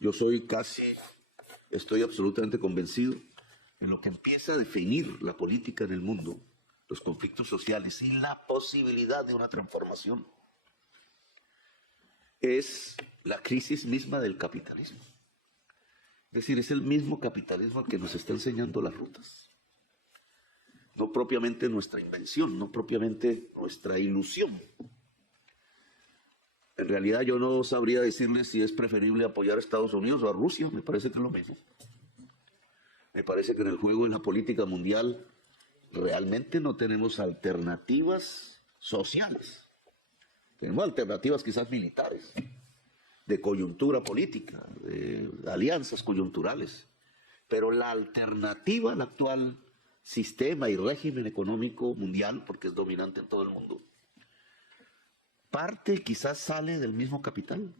Yo estoy absolutamente convencido de lo que empieza a definir la política en el mundo, los conflictos sociales y la posibilidad de una transformación, es la crisis misma del capitalismo. Es decir, es el mismo capitalismo el que nos está enseñando las rutas. No propiamente nuestra invención, no propiamente nuestra ilusión. En realidad yo no sabría decirles si es preferible apoyar a Estados Unidos o a Rusia, me parece que es lo mismo. Me parece que en el juego de la política mundial realmente no tenemos alternativas sociales. Tenemos alternativas quizás militares, de coyuntura política, de alianzas coyunturales. Pero la alternativa al actual sistema y régimen económico mundial, porque es dominante en todo el mundo, parte quizás sale del mismo capital,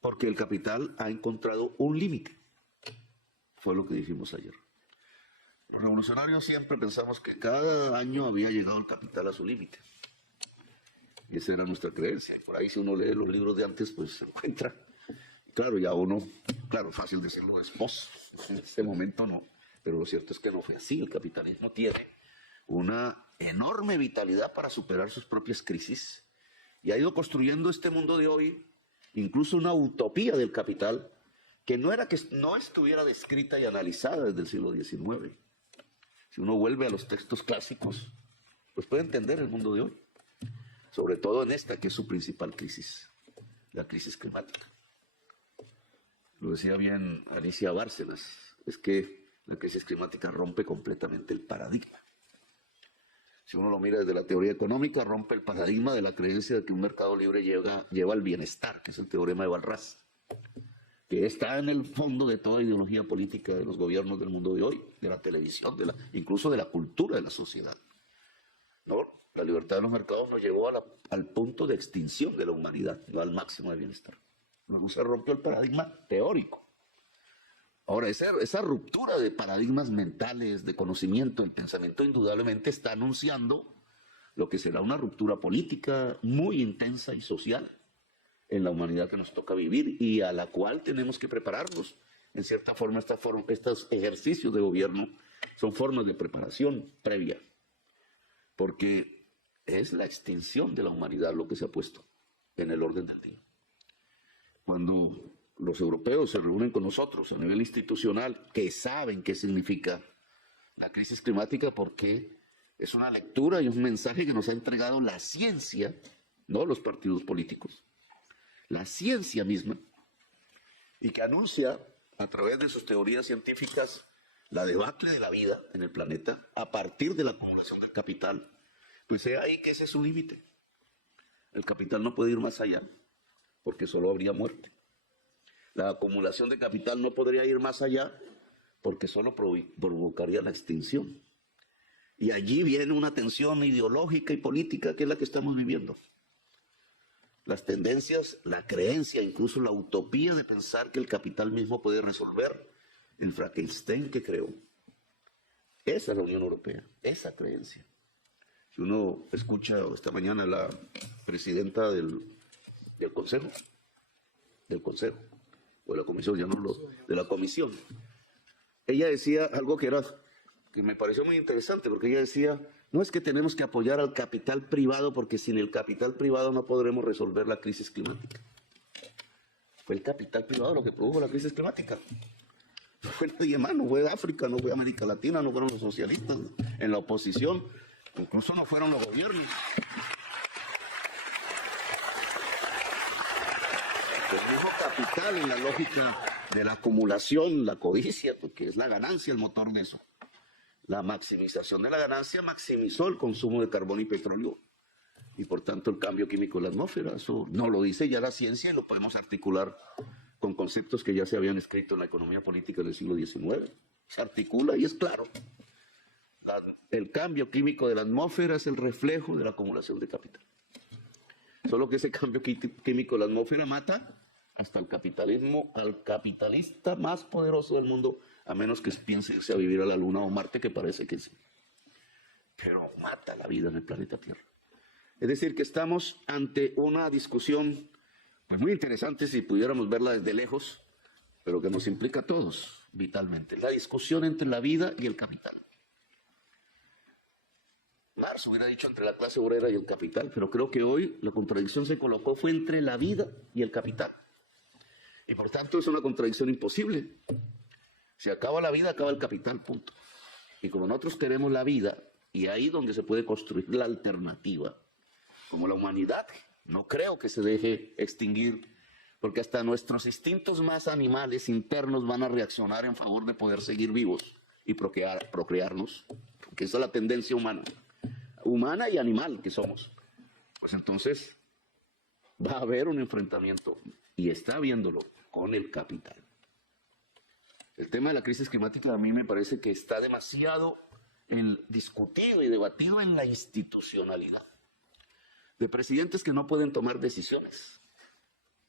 porque el capital ha encontrado un límite. Fue lo que dijimos ayer. Los revolucionarios siempre pensamos que cada año había llegado el capital a su límite. Y esa era nuestra creencia. Y por ahí si uno lee los libros de antes, pues se encuentra. Y claro, ya uno, claro, fácil decirlo después. En ese momento no. Pero lo cierto es que no fue así. El capitalismo tiene una enorme vitalidad para superar sus propias crisis. Y ha ido construyendo este mundo de hoy, incluso una utopía del capital, que no estuviera descrita y analizada desde el siglo XIX. Si uno vuelve a los textos clásicos, pues puede entender el mundo de hoy. Sobre todo en esta, que es su principal crisis, la crisis climática. Lo decía bien Alicia Bárcenas, es que la crisis climática rompe completamente el paradigma. Si uno lo mira desde la teoría económica, rompe el paradigma de la creencia de que un mercado libre lleva al bienestar, que es el teorema de Walras, que está en el fondo de toda ideología política de los gobiernos del mundo de hoy, de la televisión, incluso de la cultura de la sociedad. ¿No? La libertad de los mercados nos llevó al punto de extinción de la humanidad, no al máximo de bienestar. Luego se rompió el paradigma teórico. Ahora, esa ruptura de paradigmas mentales, de conocimiento, del pensamiento, indudablemente está anunciando lo que será una ruptura política muy intensa y social en la humanidad que nos toca vivir y a la cual tenemos que prepararnos. En cierta forma, estos ejercicios de gobierno son formas de preparación previa, porque es la extinción de la humanidad lo que se ha puesto en el orden del día. Cuando los europeos se reúnen con nosotros a nivel institucional, que saben qué significa la crisis climática, porque es una lectura y un mensaje que nos ha entregado la ciencia, no los partidos políticos, la ciencia misma, y que anuncia a través de sus teorías científicas la debacle de la vida en el planeta a partir de la acumulación del capital. Pues es ahí que ese es su límite. El capital no puede ir más allá, porque solo habría muerte. La acumulación de capital no podría ir más allá, porque solo provocaría la extinción. Y allí viene una tensión ideológica y política que es la que estamos viviendo. Las tendencias, la creencia, incluso la utopía de pensar que el capital mismo puede resolver el Frankenstein que creó. Esa es la Unión Europea, esa creencia. Si uno escucha esta mañana a la presidenta del Consejo, o de la Comisión, de la Comisión, ella decía algo que me pareció muy interesante, porque ella decía, no es que tenemos que apoyar al capital privado, porque sin el capital privado no podremos resolver la crisis climática. Fue el capital privado lo que produjo la crisis climática. No fue nadie más, no fue África, no fue América Latina, no fueron los socialistas en la oposición, incluso no fueron los gobiernos. El mismo capital en la lógica de la acumulación, la codicia, porque es la ganancia el motor de eso. La maximización de la ganancia maximizó el consumo de carbón y petróleo y por tanto el cambio químico en la atmósfera. Eso no lo dice ya la ciencia y lo podemos articular con conceptos que ya se habían escrito en la economía política del siglo XIX. Se articula y es claro. El cambio químico de la atmósfera es el reflejo de la acumulación de capital. Solo que ese cambio químico de la atmósfera mata hasta el capitalismo, al capitalista más poderoso del mundo, a menos que piense irse a vivir a la Luna o Marte, que parece que sí. Pero mata la vida en el planeta Tierra. Es decir, que estamos ante una discusión pues muy interesante si pudiéramos verla desde lejos, pero que nos implica a todos vitalmente. La discusión entre la vida y el capital. Marx hubiera dicho entre la clase obrera y el capital, pero creo que hoy la contradicción se colocó fue entre la vida y el capital. Y por tanto es una contradicción imposible. Si acaba la vida, acaba el capital, punto. Y como nosotros queremos la vida, y ahí donde se puede construir la alternativa, como la humanidad, no creo que se deje extinguir, porque hasta nuestros instintos más animales internos van a reaccionar en favor de poder seguir vivos y procrearnos, porque esa es la tendencia humana y animal que somos. Pues entonces va a haber un enfrentamiento, y está habiéndolo, con el capital. El tema de la crisis climática a mí me parece que está demasiado discutido y debatido en la institucionalidad. De presidentes que no pueden tomar decisiones,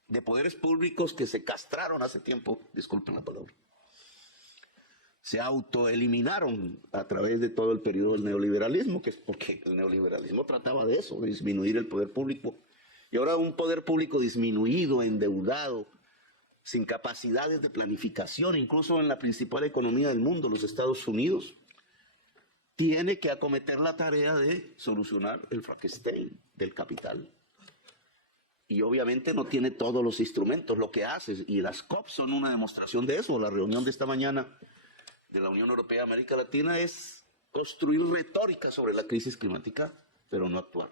de poderes públicos que se castraron hace tiempo, disculpen la palabra, se autoeliminaron a través de todo el periodo del neoliberalismo, que es porque el neoliberalismo trataba de eso, de disminuir el poder público. Y ahora un poder público disminuido, endeudado, sin capacidades de planificación, incluso en la principal economía del mundo, los Estados Unidos, tiene que acometer la tarea de solucionar el Frankenstein del capital. Y obviamente no tiene todos los instrumentos, lo que hace, y las COP son una demostración de eso. La reunión de esta mañana de la Unión Europea América Latina es construir retórica sobre la crisis climática, pero no actuar.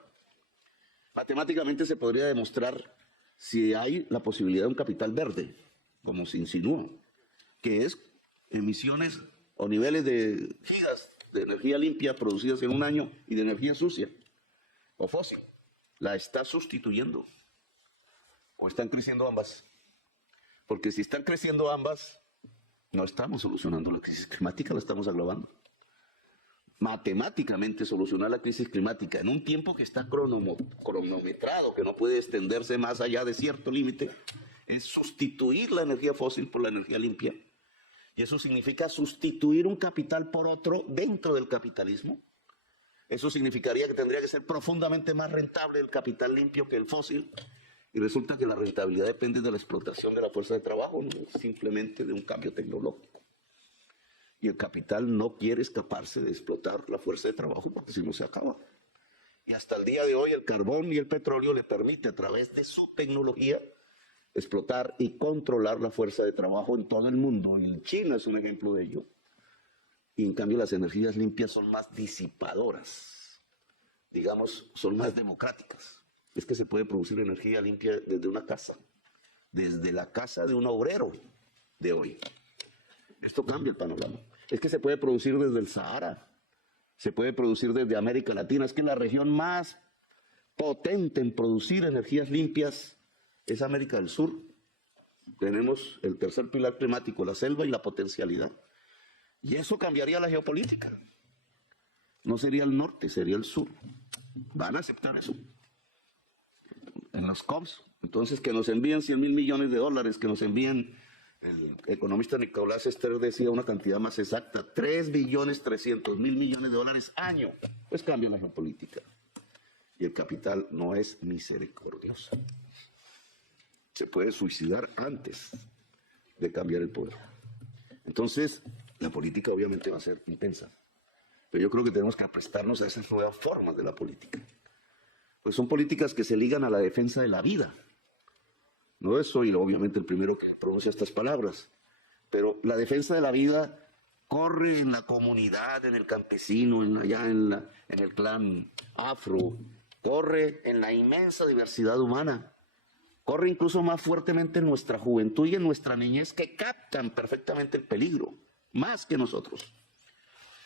Matemáticamente se podría demostrar si hay la posibilidad de un capital verde, como se insinúa, que es emisiones o niveles de gigas de energía limpia producidas en un año y de energía sucia o fósil. La está sustituyendo o están creciendo ambas. Porque si están creciendo ambas, no estamos solucionando la crisis climática, la estamos agravando. Matemáticamente solucionar la crisis climática en un tiempo que está cronometrado, que no puede extenderse más allá de cierto límite, es sustituir la energía fósil por la energía limpia. Y eso significa sustituir un capital por otro dentro del capitalismo. Eso significaría que tendría que ser profundamente más rentable el capital limpio que el fósil. Y resulta que la rentabilidad depende de la explotación de la fuerza de trabajo, no simplemente de un cambio tecnológico. Y el capital no quiere escaparse de explotar la fuerza de trabajo porque si no se acaba. Y hasta el día de hoy el carbón y el petróleo le permite a través de su tecnología explotar y controlar la fuerza de trabajo en todo el mundo. Y China es un ejemplo de ello. Y en cambio las energías limpias son más disipadoras, digamos, son más democráticas. Es que se puede producir energía limpia desde una casa, desde la casa de un obrero de hoy. Esto cambia el panorama. Es que se puede producir desde el Sahara, se puede producir desde América Latina. Es que la región más potente en producir energías limpias es América del Sur. Tenemos el tercer pilar climático, la selva y la potencialidad. Y eso cambiaría la geopolítica. No sería el norte, sería el sur. Van a aceptar eso en los COPs. Entonces, que nos envíen 100.000 millones de dólares, que nos envíen, el economista Nicolás Ester decía una cantidad más exacta, 3.300.000 millones de dólares año. Pues cambia la geopolítica. Y el capital no es misericordioso. Se puede suicidar antes de cambiar el poder. Entonces, la política obviamente va a ser intensa. Pero yo creo que tenemos que aprestarnos a esas nuevas formas de la política. Pues son políticas que se ligan a la defensa de la vida. No soy obviamente el primero que pronuncia estas palabras, pero la defensa de la vida corre en la comunidad, en el campesino, allá en el clan afro, corre en la inmensa diversidad humana, corre incluso más fuertemente en nuestra juventud y en nuestra niñez, que captan perfectamente el peligro, más que nosotros.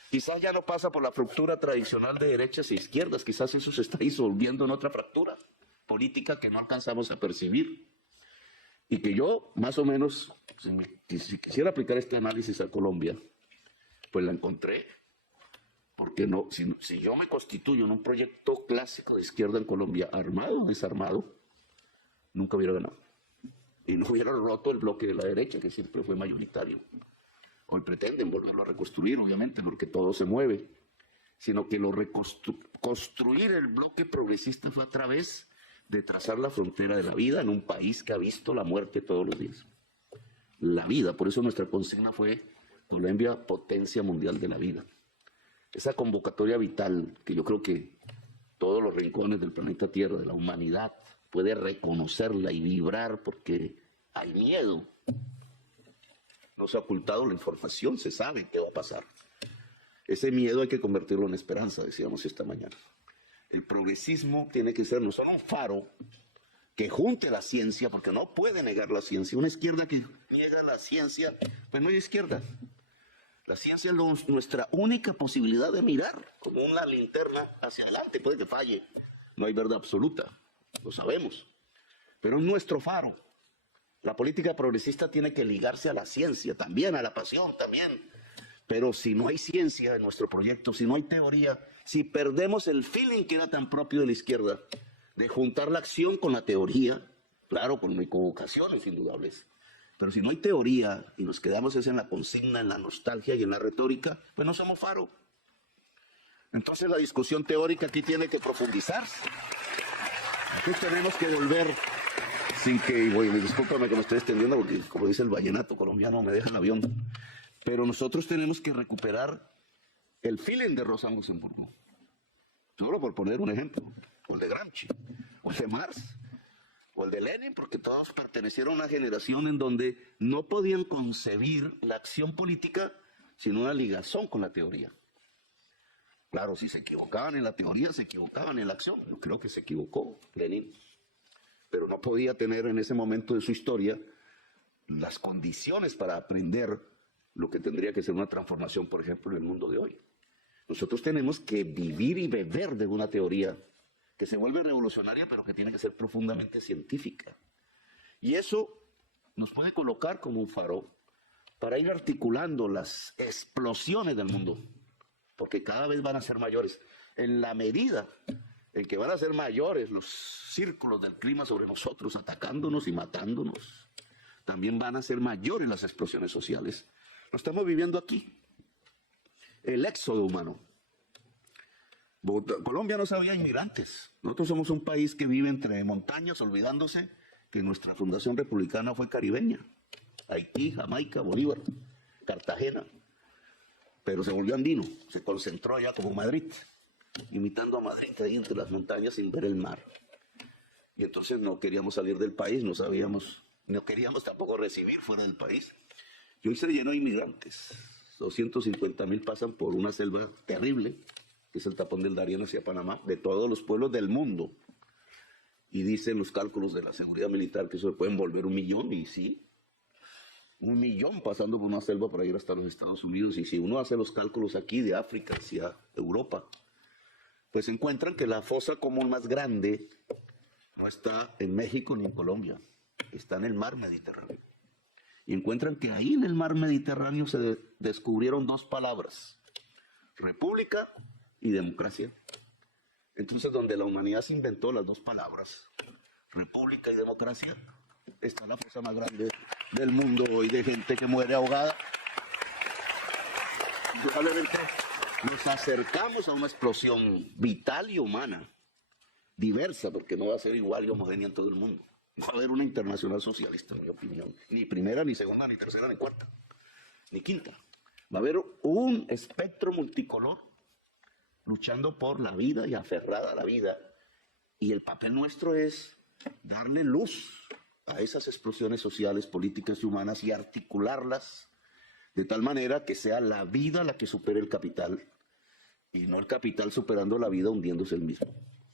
Quizás ya no pasa por la fractura tradicional de derechas e izquierdas, quizás eso se está disolviendo en otra fractura política que no alcanzamos a percibir. Y que yo, más o menos, si quisiera aplicar este análisis a Colombia, pues la encontré. Porque no, si yo me constituyo en un proyecto clásico de izquierda en Colombia, armado o desarmado, nunca hubiera ganado. Y no hubiera roto el bloque de la derecha, que siempre fue mayoritario. Hoy pretenden volverlo a reconstruir, obviamente, porque todo se mueve, sino que construir el bloque progresista fue a través de trazar la frontera de la vida en un país que ha visto la muerte todos los días. La vida, por eso nuestra consigna fue Colombia, potencia mundial de la vida. Esa convocatoria vital que yo creo que todos los rincones del planeta Tierra, de la humanidad, puede reconocerla y vibrar porque hay miedo. No se ha ocultado la información, se sabe qué va a pasar. Ese miedo hay que convertirlo en esperanza, decíamos esta mañana. El progresismo tiene que ser no solo un faro que junte la ciencia, porque no puede negar la ciencia. Una izquierda que niega la ciencia, pues no hay izquierda. La ciencia es nuestra única posibilidad de mirar como una linterna hacia adelante. Puede que falle, no hay verdad absoluta, lo sabemos, pero es nuestro faro. La política progresista tiene que ligarse a la ciencia también, a la pasión también. Pero si no hay ciencia en nuestro proyecto, si no hay teoría, si perdemos el feeling que era tan propio de la izquierda, de juntar la acción con la teoría, claro, con equivocaciones indudables, pero si no hay teoría y nos quedamos en la consigna, en la nostalgia y en la retórica, pues no somos faro. Entonces la discusión teórica aquí tiene que profundizarse. Aquí tenemos que volver, sin que, discúlpame que me estoy extendiendo porque como dice el vallenato colombiano, me deja el avión, pero nosotros tenemos que recuperar el feeling de Rosa Luxemburgo. Solo por poner un ejemplo, o el de Gramsci, o el de Marx, o el de Lenin, porque todos pertenecieron a una generación en donde no podían concebir la acción política sin una ligazón con la teoría. Claro, si se equivocaban en la teoría, se equivocaban en la acción. Yo creo que se equivocó Lenin, pero no podía tener en ese momento de su historia las condiciones para aprender lo que tendría que ser una transformación, por ejemplo, en el mundo de hoy. Nosotros tenemos que vivir y beber de una teoría que se vuelve revolucionaria, pero que tiene que ser profundamente científica. Y eso nos puede colocar como un faro para ir articulando las explosiones del mundo, porque cada vez van a ser mayores. En la medida en que van a ser mayores los círculos del clima sobre nosotros, atacándonos y matándonos, también van a ser mayores las explosiones sociales. Lo estamos viviendo aquí. El éxodo humano. Colombia no sabía inmigrantes. Nosotros somos un país que vive entre montañas, olvidándose que nuestra fundación republicana fue caribeña. Haití, Jamaica, Bolívar, Cartagena. Pero se volvió andino, se concentró allá como Madrid, imitando a Madrid ahí entre las montañas sin ver el mar. Y entonces no queríamos salir del país, no sabíamos, no queríamos tampoco recibir fuera del país. Y hoy se llenó de inmigrantes. 250,000 pasan por una selva terrible, que es el tapón del Darién hacia Panamá, de todos los pueblos del mundo. Y dicen los cálculos de la seguridad militar que eso se pueden volver 1,000,000, y sí, 1,000,000 pasando por una selva para ir hasta los Estados Unidos. Y si uno hace los cálculos aquí de África hacia Europa, pues encuentran que la fosa común más grande no está en México ni en Colombia, está en el mar Mediterráneo. Y encuentran que ahí en el mar Mediterráneo se descubrieron dos palabras, república y democracia. Entonces, donde la humanidad se inventó las dos palabras, república y democracia, está la fosa más grande del mundo hoy de gente que muere ahogada. Probablemente nos acercamos a una explosión vital y humana, diversa, porque no va a ser igual y homogénea en todo el mundo. No va a haber una internacional socialista, en mi opinión. Ni primera, ni segunda, ni tercera, ni cuarta, ni quinta. Va a haber un espectro multicolor luchando por la vida y aferrada a la vida. Y el papel nuestro es darle luz a esas explosiones sociales, políticas y humanas y articularlas de tal manera que sea la vida la que supere el capital y no el capital superando la vida hundiéndose el mismo.